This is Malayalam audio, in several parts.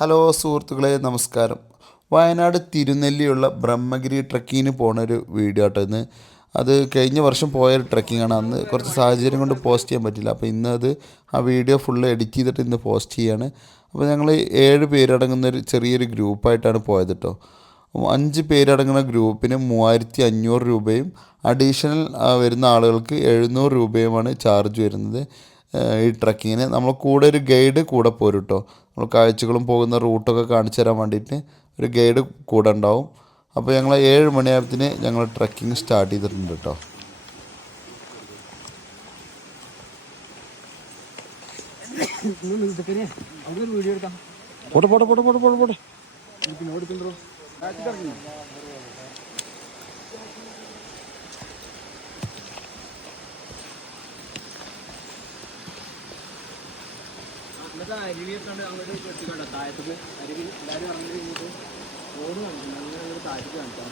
ഹലോ സുഹൃത്തുക്കളെ, നമസ്കാരം. വയനാട് തിരുനെല്ലിയുള്ള ബ്രഹ്മഗിരി ട്രക്കിങ്ങിന് പോണൊരു വീഡിയോ ആട്ടോ ഇന്ന്. അത് കഴിഞ്ഞ വർഷം പോയൊരു ട്രക്കിങ്ങാണ്. അന്ന് കുറച്ച് സാഹചര്യം കൊണ്ട് പോസ്റ്റ് ചെയ്യാൻ പറ്റില്ല. അപ്പോൾ ഇന്ന് ആ വീഡിയോ ഫുള്ള് എഡിറ്റ് ചെയ്തിട്ട് ഇന്ന് പോസ്റ്റ് ചെയ്യാണ്. അപ്പോൾ ഞങ്ങൾ 7 പേരടങ്ങുന്ന ഒരു ചെറിയൊരു ഗ്രൂപ്പായിട്ടാണ് പോയത് കേട്ടോ. 5 പേരടങ്ങുന്ന ഗ്രൂപ്പിന് 3500 രൂപയും അഡീഷണൽ വരുന്ന ആളുകൾക്ക് 700 രൂപയുമാണ് ചാർജ് വരുന്നത്. ഈ ട്രക്കിങ്ങിന് നമ്മൾ കൂടെ ഒരു ഗൈഡ് കൂടെ പോരും കേട്ടോ. നമ്മൾ കാഴ്ചകളും പോകുന്ന റൂട്ടൊക്കെ കാണിച്ചു തരാൻ വേണ്ടിയിട്ട് ഒരു ഗൈഡ് കൂടെ ഉണ്ടാവും. അപ്പോൾ ഞങ്ങൾ 7 മണിയാകുമ്പത്തിന് ഞങ്ങൾ ട്രക്കിങ് സ്റ്റാർട്ട് ചെയ്തിട്ടുണ്ട് കേട്ടോ. പോട്ടെ പോട്ടെ പോട്ടെ പോട്ടെ പോട്ടെ പോട്ടെ അരുവിയൊക്കെ അങ്ങോട്ട് കെട്ടിക്കണ്ട താഴത്തേക്ക് അരുവി എല്ലാവരും ഇറങ്ങി കഴിഞ്ഞിട്ട് റോഡ് കാണിക്കും. അങ്ങനെ താഴത്തേക്ക് കാണിക്കാം.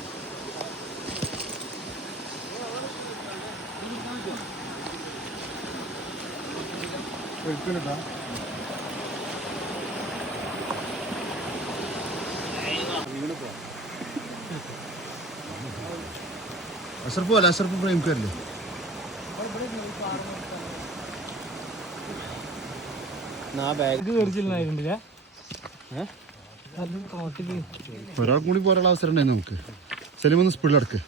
അസർപ്പ് അല്ല, അസർപ്പ് പ്രേമിക്കല്ലേ? ഒരാൾ കൂടി പോരാനുള്ള അവസരം ഉണ്ടായിരുന്നു നമുക്ക്. സെലിമൊന്ന് സ്പീഡിൽ അടക്ക്,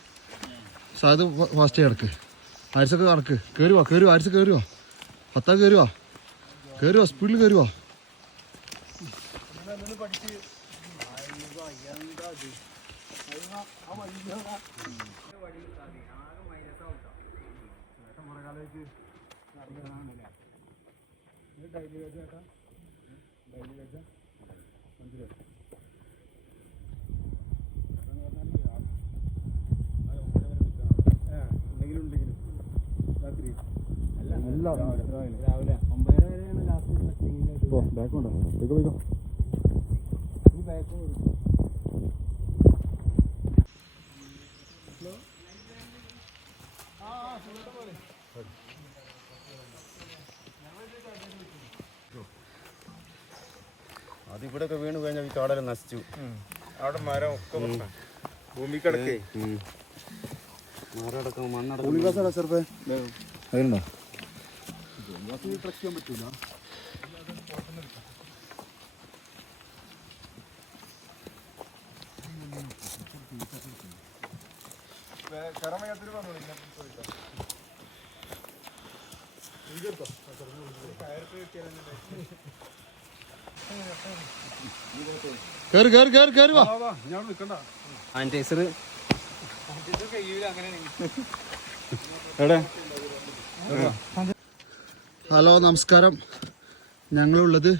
സാധു ഫാസ്റ്റ് കിടക്ക്, ആരിസൊക്കെ കടക്ക്. കയറുവാ കയറുവാ, ആരിസ് കയറുവാ, 10 കയറുവാ കയറുവാ, സ്പീഡിൽ കയറുവാ. രാവിലെ 9:30 വരെയാണ് ലാസ്റ്റ്. അതിവിടെയൊക്കെ വീണ് കഴിഞ്ഞാൽ ഈ കാടെല്ലാം നശിച്ചു. അവിടെ മരം ഒക്കെ ഭൂമിക്കടക്കേ മരടക്കം മണ്ണടക്കം അതിനുണ്ടോ? ട്രക്ക് ചെയ്യാൻ പറ്റൂല. കയറി കയറി കയറി കയറി വാ. ഞാൻ നിൽക്കണ്ട. സാനിറ്റൈസർ എവിടെ? ഹലോ നമസ്കാരം. ഞങ്ങളുള്ളത്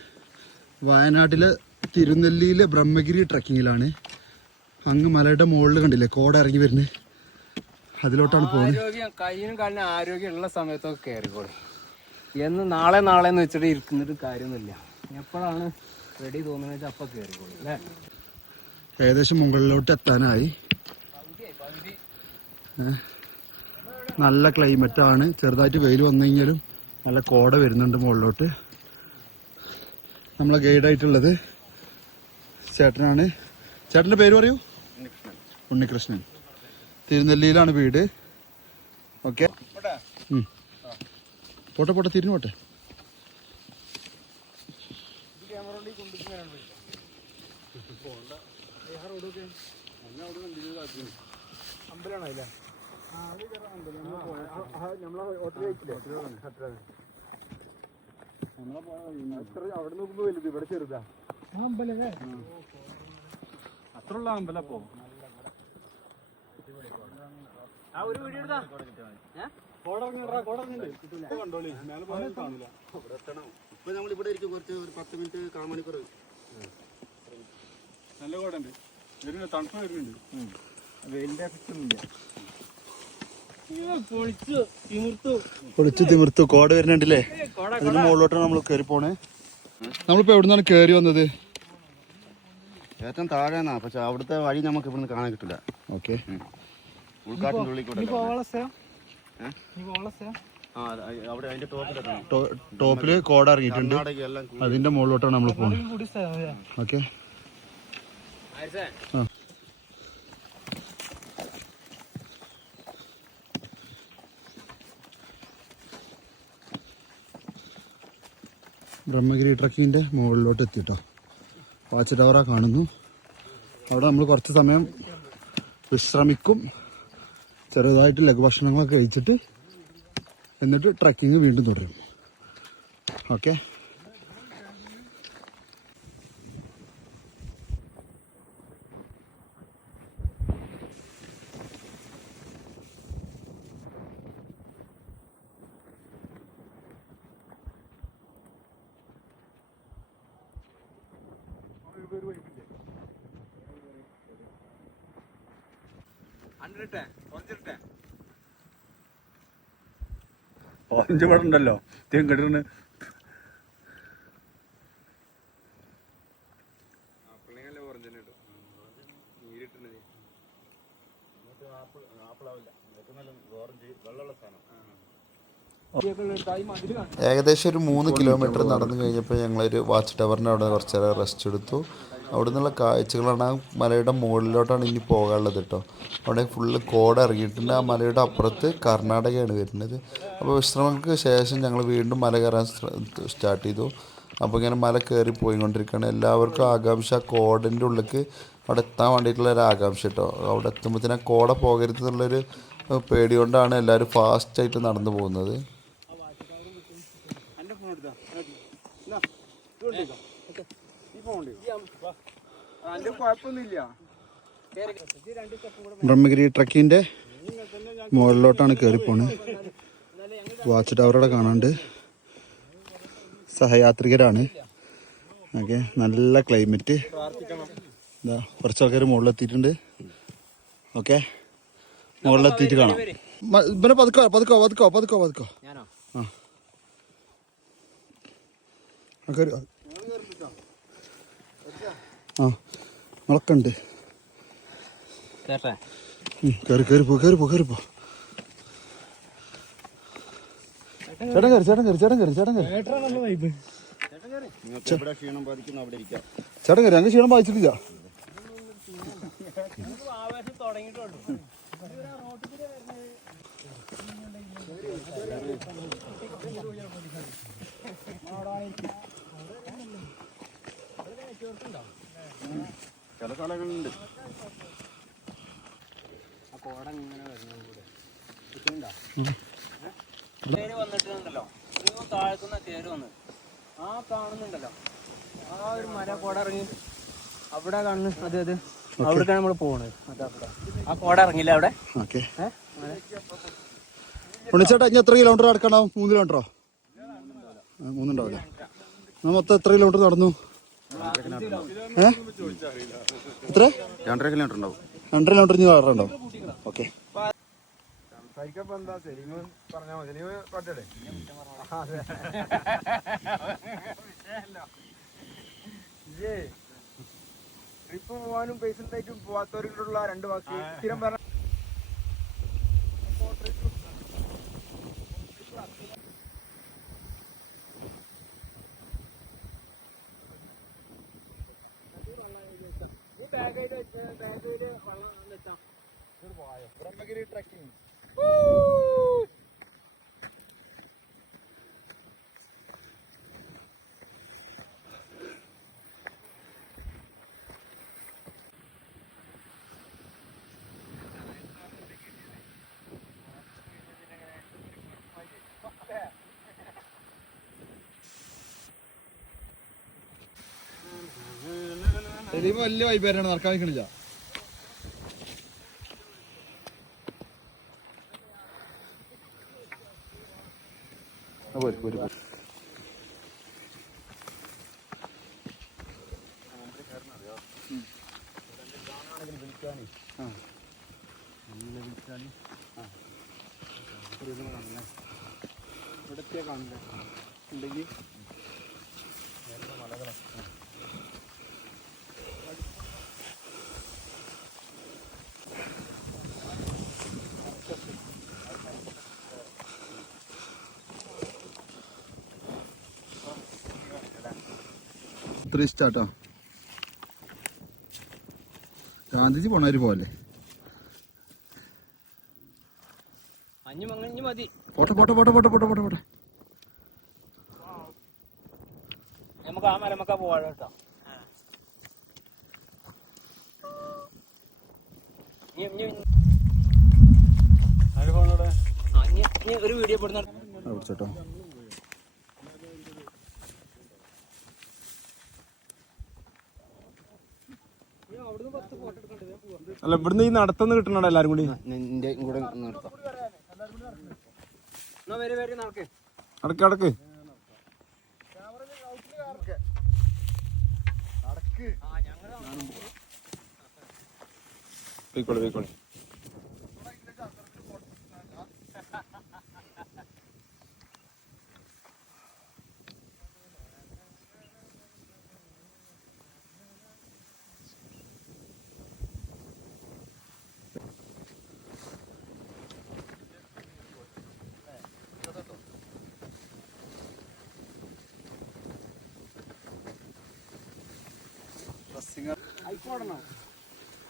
വയനാട്ടിലെ തിരുനെല്ലിയിലെ ബ്രഹ്മഗിരി ട്രക്കിങ്ങിലാണ്. അങ്ങ് മലയുടെ മുകളിൽ കണ്ടില്ലേ കോട ഇറങ്ങി വരുന്നത്, അതിലോട്ടാണ് പോകുന്നത്. ആരോഗ്യം കയ്യിനും കാലിനും ആരോഗ്യമുള്ള സമയത്തൊക്കെ കയറിക്കോളി. എന്ന് നാളെ എന്ന് വെച്ചിട്ട് ഇരിക്കുന്നിട്ട് കാര്യമൊന്നുമില്ല. എപ്പോഴാണ് റെഡി തോന്നുന്നത് വെച്ചാൽ അപ്പം കയറിക്കോളി അല്ലേ. ഏകദേശം മുകളിലോട്ട് എത്താനായി. നല്ല ക്ലൈമറ്റ് ആണ്. ചെറുതായിട്ട് വെയിൽ വന്നു കഴിഞ്ഞാലും നല്ല കോട വരുന്നുണ്ട് മുകളിലോട്ട്. നമ്മളെ ഗൈഡായിട്ടുള്ളത് ചേട്ടനാണ്. ചേട്ടൻ്റെ പേര് പറയൂ. ഉണ്ണികൃഷ്ണൻ. തിരുനെല്ലിയിലാണ് വീട്. ഓക്കെ, പോട്ടെ പോട്ടെ, തിരിഞ്ഞു പോട്ടെ. അമ്പലമാണല്ലേ? അവിടെ നോക്കുമ്പോ വലുത്, ഇവിടെ ചെറുതാ. അത്ര ഉള്ള അമ്പലം പോ. ഇപ്പൊ നമ്മളിവിടെ ഇരിക്കും കുറച്ച്, ഒരു 10 മിനിറ്റ് 1/4 മണിക്കൂർ. നല്ല കോടുണ്ട്, തണുപ്പ് വരുന്നുണ്ട്. വെയിലിന്റെ എഫക്റ്റ് ഒന്നുമില്ല. പൊളിച്ച് തിമിർത്തു. കോട വരുന്നുണ്ടല്ലേ? അതിന് മുകളിലോട്ടാണ് നമ്മൾ കയറി പോണേ. നമ്മളിപ്പോ എവിടുന്നാണ് കയറി വന്നത്? ഏറ്റവും താഴെന്നാ, പക്ഷെ അവിടുത്തെ വഴി നമുക്ക് ഇവിടുന്ന് കാണാൻ കിട്ടില്ല. ഓക്കെ, ഉൾക്കാട്ടിന്റെ ഉള്ളിൽ കൂടെ ആ അവിടെ അതിന്റെ ടോപ്പിലെത്തണം. ടോപ്പില് കോട ഇറങ്ങിയിട്ടുണ്ട്. കർണാടക എല്ലാം അതിന്റെ മുകളിലോട്ടാണ് നമ്മൾ പോകുന്നത്. ഓക്കെ. ബ്രഹ്മഗിരി ട്രക്കിങ്ങിൻ്റെ മുകളിലോട്ട് എത്തിട്ടോ. വാച്ച് ടവറ കാണുന്നു. അവിടെ നമ്മൾ കുറച്ച് സമയം വിശ്രമിക്കും. ചെറുതായിട്ട് ലഘുഭക്ഷണങ്ങളൊക്കെ കഴിച്ചിട്ട് എന്നിട്ട് ട്രക്കിങ് വീണ്ടും തുടരും. ഓക്കെ. ഓറഞ്ച് പഴം ഉണ്ടല്ലോ തെങ്കിട്ടിന് ഏകദേശം ഒരു 3 കിലോമീറ്റർ നടന്നു കഴിഞ്ഞപ്പോൾ ഞങ്ങളൊരു വാച്ച് ടവറിൻ്റെ അവിടെ കുറച്ച് നേരം റെസ്റ്റ് എടുത്തു. അവിടെ നിന്നുള്ള കാഴ്ചകളാണ്. ആ മലയുടെ മുകളിലോട്ടാണ് ഇനി പോകാനുള്ളത് കേട്ടോ. അവിടെ ഫുള്ള് കോട ഇറങ്ങിയിട്ടുണ്ട്. ആ മലയുടെ അപ്പുറത്ത് കർണാടകയാണ് വരുന്നത്. അപ്പോൾ വിശ്രമങ്ങൾക്ക് ശേഷം ഞങ്ങൾ വീണ്ടും മല കയറാൻ സ്റ്റാർട്ട് ചെയ്തു. അപ്പോൾ ഇങ്ങനെ മല കയറി പോയിക്കൊണ്ടിരിക്കുകയാണ്. എല്ലാവർക്കും ആകാംക്ഷ കോടൻ്റെ ഉള്ളിലേക്ക് അവിടെ എത്താൻ വേണ്ടിയിട്ടുള്ള ഒരു ആകാംക്ഷ കേട്ടോ. അവിടെ എത്തുമ്പോഴത്തേനും ആ കോട പോകരുത് എന്നുള്ളൊരു പേടി കൊണ്ടാണ് എല്ലാവരും ഫാസ്റ്റായിട്ട് നടന്നു പോകുന്നത്. ബ്രഹ്മഗിരി ട്രക്കിൻ്റെ മുകളിലോട്ടാണ് കയറിപ്പോണത്. വാച്ച് ടവറോടെ കാണാണ്ട്. സഹയാത്രികരാണ്. ഓക്കെ. നല്ല ക്ലൈമറ്റ്. എന്താ കുറച്ച് ആൾക്കാർ മുകളിലെത്തിയിട്ടുണ്ട്. ഓക്കെ. മുകളിലെത്തിയിട്ട് കാണാം. പിന്നെ പതുക്കോ പതുക്കോ പതുക്കോ പതുക്കോ പതുക്കോ. ആ ആ നിങ്ങളൊക്കെ ഉണ്ട്. കയറി കയറിപ്പോ കയറിപ്പോ കയറിപ്പോ. ചേട്ടൻ കയറി ചേട്ടൻ കയറി ചേട്ടൻ കയറി ചേട്ടൻ കയറി ചേട്ടൻ കയറി. അങ്ങ് ക്ഷീണം വായിച്ചിട്ടില്ല. ചില സ്ഥലങ്ങളുണ്ട്. വന്നിട്ടുണ്ടല്ലോ താഴ്ത്തുന്ന കയറി വന്ന് ആ കാണുന്നുണ്ടല്ലോ ആ ഒരു മര കോട ഇറങ്ങി അവിടെ കാണുന്നു. അത് അത് അവിടേക്കാണ് നമ്മൾ പോണത്. ആ കോട ഇറങ്ങില്ല അവിടെ. ഓക്കെ. ഉണ്ണിച്ചേട്ടാ ഇനി എത്ര കിലോമീറ്റർ നടക്കണ്ടാവും? 3 കിലോമീറ്ററോ? 3 ഉണ്ടാവില്ല. മൊത്തം എത്ര കിലോമീറ്റർ നടന്നു? എത്ര? 2.5 കിലോമീറ്റർ ഉണ്ടാവും. 2.5 കിലോമീറ്റർ ഇനി കയറുണ്ടാവും. ഓക്കെ. ട്രിപ്പ് പോവാനും പൈസ ഉണ്ടായിട്ടും പോവാത്തവരോടുള്ള 2 വാക്ക് സ്ഥിരം പറഞ്ഞ ബ്രഹ്മഗിരി ട്രക്കിംഗ്. വലിയ വൈബായിട്ടാണ് നടക്കാൻ നിൽക്കണില്ല. ഇവിടത്തെ കാണില്ല ഉണ്ടെങ്കിൽ അത്ര ഇഷ്ടാട്ടോ. ഗാന്ധിജി പോണവര് പോലെ. മതി. പോട്ടെ പോട്ടെ പോട്ടെ പോട്ടെ പോട്ടെ പോട്ടെ പോട്ടെ. നമുക്ക് ആ മരമൊക്കെ പോവാം കേട്ടോ. ഒരു വീഡിയോ പെടുന്ന പിടിച്ചോട്ടോ. അല്ല ഇവിടുന്ന് ഈ നടത്തുന്ന കിട്ടണോ എല്ലാരും കൂടി? നിന്റെ കൂടെ നിർത്താം. നടക്കേ അടക്ക് അടക്ക്. പോയിക്കോളെ പോയിക്കോളെ.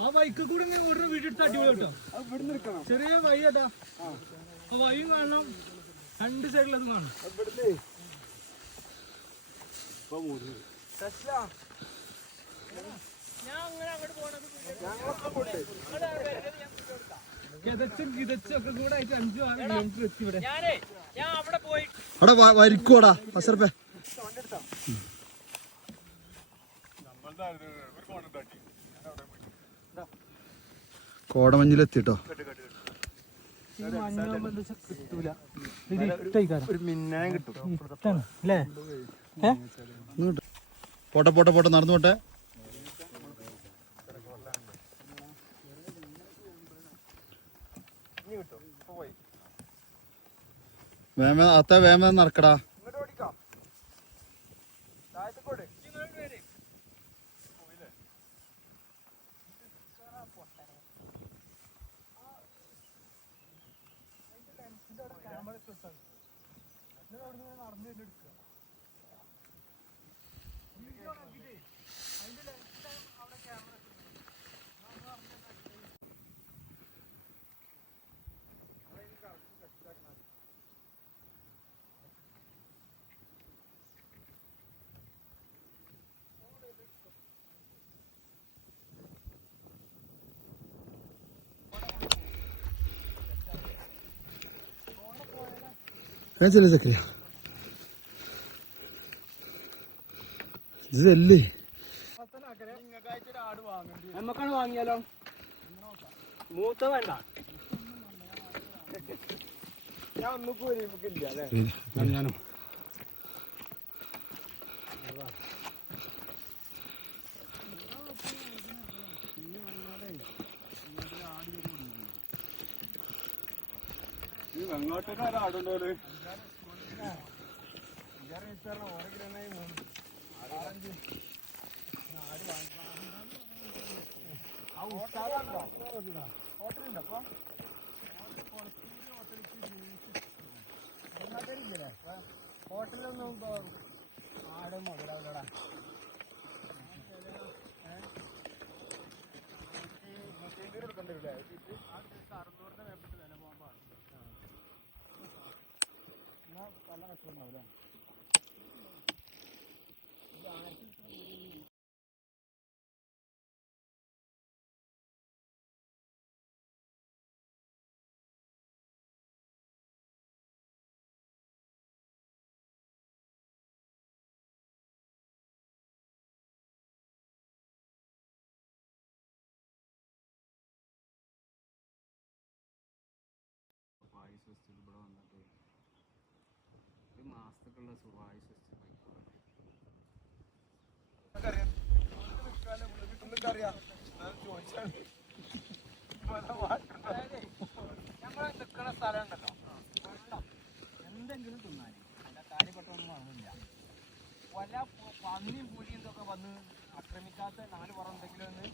ആ ബൈക്കിൽ കൂടെ ഓടുന്ന വീഡിയോ എടുത്ത് അടിപൊളി കേട്ടോ. ചെറിയ വഴി കേട്ടാ. ആ വഴിയും കാണണം, രണ്ട് സൈഡിലതും കാണണം. കിതച്ചും കിതച്ചും ഒക്കെ കൂടെ ആയിട്ട് 5-6 കിലോമീറ്റർ എത്തി ഇവിടെ. ഞാൻ അവിടെ പോയി അവിടെ വരിക്കോടാ അസർപ്പേ. കോടമഞ്ഞിലെത്തിട്ടോ. പോട്ടെ പോട്ടെ പോട്ടെ നടന്നു പോട്ടെ. വേമ നടക്കടാ. ചെല്ലേ ചക്രിയ ഇതല്ലേ നമുക്കാണ് വാങ്ങിയാലോ? മൂത്ത വേണ്ട. ഞാൻ ഒന്നും പോരില്ല അല്ലേ? ഞാനും അങ്ങോട്ടേക്കാടുണ്ടോ? ഹോട്ടലൊന്നും ആട് മുതലാവില്ലടാ. മാസത്തേക്കുള്ള സുവായി നമ്മളെ നിൽക്കുന്ന സ്ഥലം ഉണ്ടല്ലോ, എന്തെങ്കിലും തിന്നാൻ അല്ല കാര്യപ്പെട്ടൊന്നും ആവില്ല. വല്ല പന്നിയും പുലിയും ഇതൊക്കെ വന്ന് ആക്രമിക്കാത്ത 4 പുറം എന്തെങ്കിലും ഒന്ന്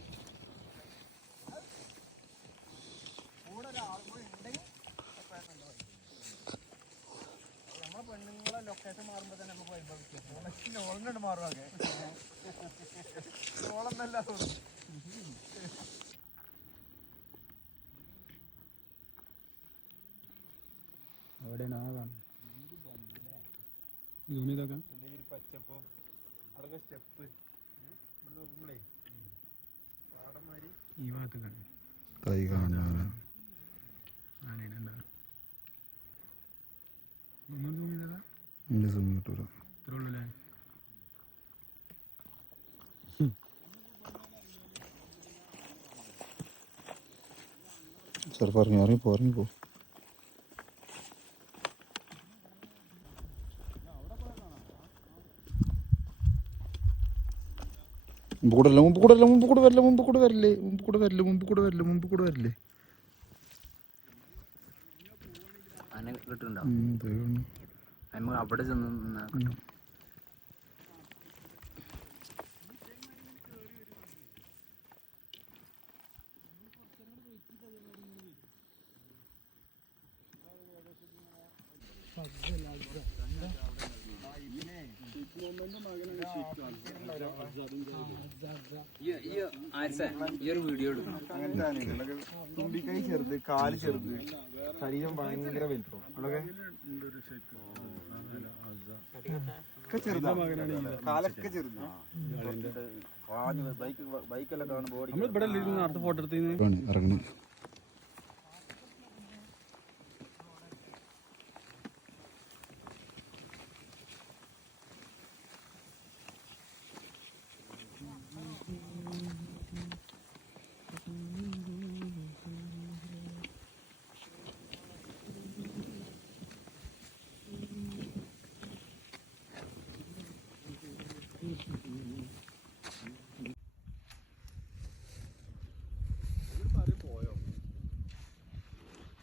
കൂടെ ഒരാളും കൂടി ഉണ്ടെങ്കിൽ നമ്മളെ പെണ്ണുങ്ങളെ ലൊക്കേഷൻ മാറുമ്പോ തന്നെ നമുക്ക് വൈബ് ഓളങ്ങോട്ട് മാറുവാക്കെ ഓളന്നല്ല തോന്നുന്നു. പച്ചപ്പോ അതൊക്കെ സ്റ്റെപ്പ് ഇവിടെ നോക്കുമ്പോഴേ പാടന്മാര് ഈ ഭാഗത്തൊക്കെ കൈ കാണാൻ എൻ്റെ സമയം കിട്ടൂല. ചെറുപ്പം ഇറങ്ങിപ്പോ മുമ്പ് കൂടെ വരില്ലേ അന്നെ കിട്ടുന്നുണ്ടാവും അവിടെ ചെന്ന് കിട്ടും. ഈ ഒരു വീഡിയോ എടുക്കണം. അങ്ങനത്തെ തുമ്പിക്കൈ ചെറുത്, കാല് ചെറുത്, ശരീരം ഭയങ്കര വലിപ്പം. അവിടൊക്കെ ചെറുതാ, കാലൊക്കെ ചെറുത്. ബൈക്കെല്ലാം കാണുമ്പോൾ ഫോട്ടോ എടുത്ത് ഇറങ്ങണം.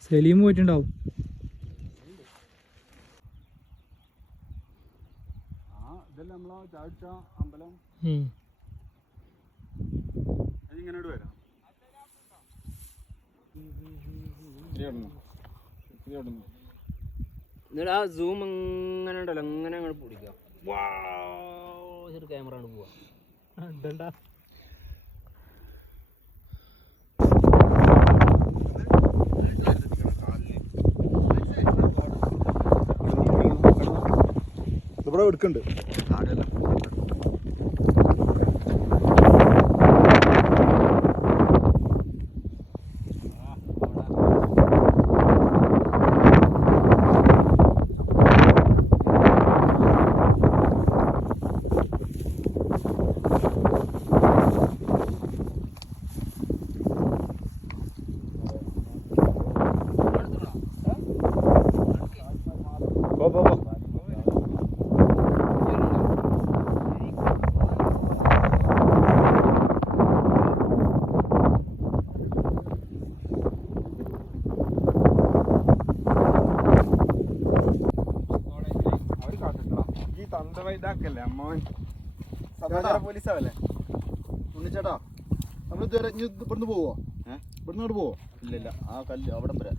സലീം പോയിട്ടുണ്ടാവും. ഇതെല്ലാം നമ്മളാ ചാടിച്ച അമ്പലം അതിങ്ങനെ വരാം. എന്നിട്ട് ആ സൂം അങ്ങനെ ഉണ്ടല്ലോ, അങ്ങനെ അങ്ങോട്ട് പിടിക്കാം. ക്യാമറ ആണ് പോവാ. ഇവിടെ എടുക്കുന്നുണ്ട്. ഇതാക്കല്ലേ അമ്മോൻ സദാചാര പോലീസാവല്ലേ. ഉണ്ണിച്ചേട്ടാ നമ്മൾ ഇതുവരെ ഇവിടുന്ന് പോവോ? ഇവിടുന്ന് പോവോ? ഇല്ലില്ല, ആ കല്ല് അവിടെ വരാം.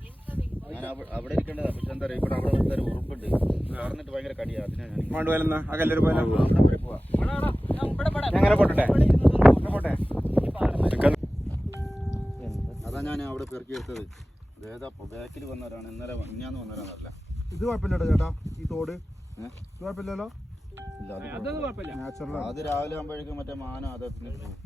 ഞാൻ അവിടെ ഇരിക്കേണ്ടതാ. പക്ഷെ എന്താ പറയുക, ഇവിടെ അവിടെ ഉറുമ്പുണ്ട്. നടന്നിട്ട് ഭയങ്കര കടിയാണ്. അതിനാ ഞാൻ മാണ്ടുപോയാലെന്നാ ആ കല്ലൊരു പോലെ അവിടെ വരെ പോവാ. ഞങ്ങനെ പോട്ടെ പോട്ടെ. അതാ ഞാൻ അവിടെ പെറുക്കി എടുത്തത്. ഏതാ ബാക്കിൽ വന്നവരാണ്, ഇന്നലെ ഇന്നാന്ന് വന്നവരാണല്ല. ഇത് കുഴപ്പമില്ലട്ടോ ചേട്ടാ, ഈ തോട് ഇത് കുഴപ്പമില്ലല്ലോ. അത് രാവിലെ ആകുമ്പോഴേക്കും മറ്റേ മാനം അതത്തിന് പോകും.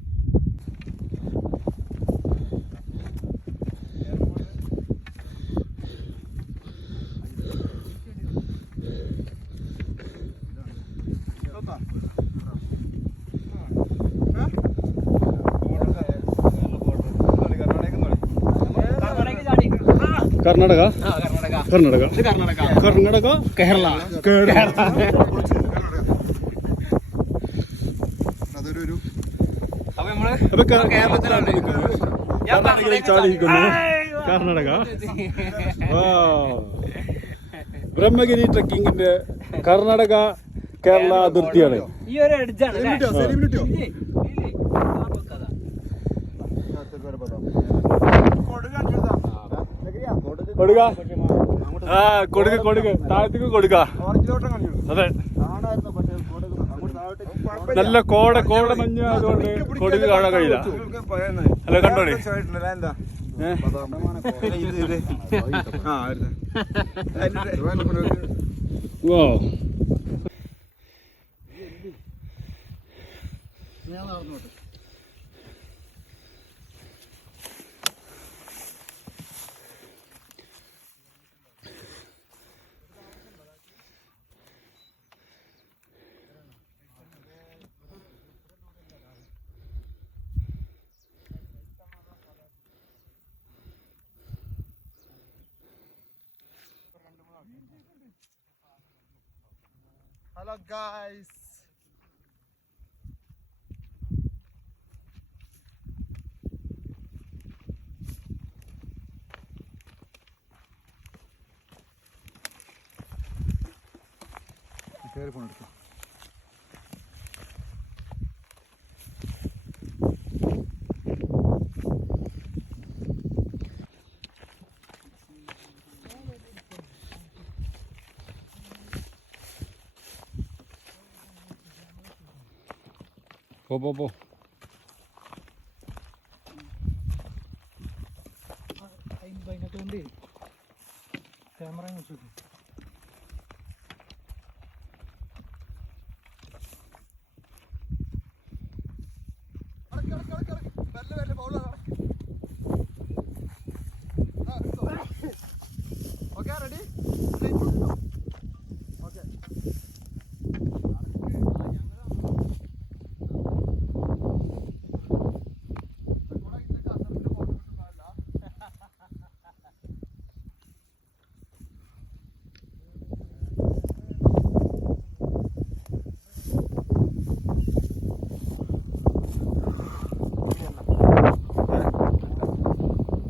കർണാടക കേരള. അതൊരു കർണാടക ബ്രഹ്മഗിരി ട്രക്കിങ്ങിന്റെ കർണാടക കേരള അതിർത്തിയാണ്. ഈ ഒരു എഡ്ജാണ് കൊടുക്ക. ആ കൊടുക്ക താഴത്തേക്ക് കൊടുക്ക. ഇതിലോട്ടം കാണിച്ചു. അതെ, കാണായിരുന്നു പക്ഷേ അങ്ങോട്ട് താഴോട്ട് നല്ല കോട മഞ്ഞ് ആയതുകൊണ്ട് കൊടുക്ക് കാണാൻ കഴിയില്ല. അല്ല കണ്ടോളി. എന്താ വാ, ഞാൻ നടന്നോട്ടെ. ഹലോ ഗായ്സ്, ഫോൺ എടുക്കാം. പോ. ക്യാമറ